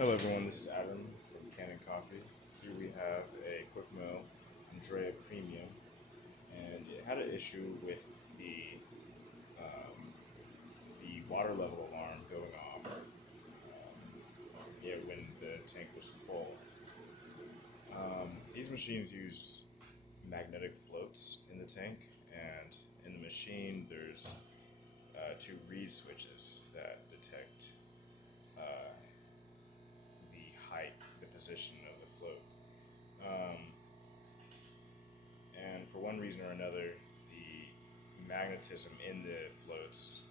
Hello everyone, this is Adam from Kanen Coffee. Here we have a quick mill Andreja Premium, and it had an issue with the water level alarm going off. When the tank was full. These machines use magnetic floats in the tank, and in the machine there's two reed switches that detect the position of the float. And for one reason or another, the magnetism in the floats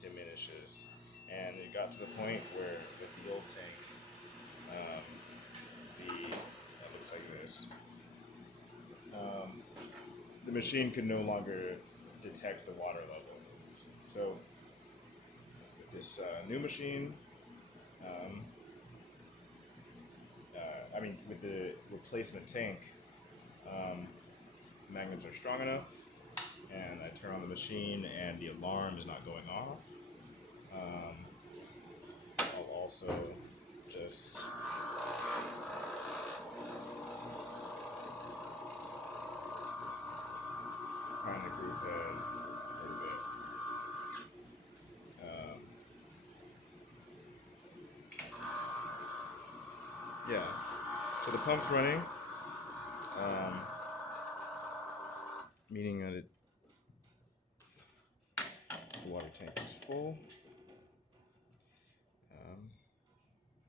diminishes. And it got to the point where with the old tank, it looks like this. The machine could no longer detect the water level. So with this new machine, with the replacement tank, magnets are strong enough, and I turn on the machine and the alarm is not going off. I'll also just find the group head a little bit. Yeah, so the pump's running, meaning that the water tank is full.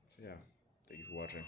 So yeah, thank you for watching.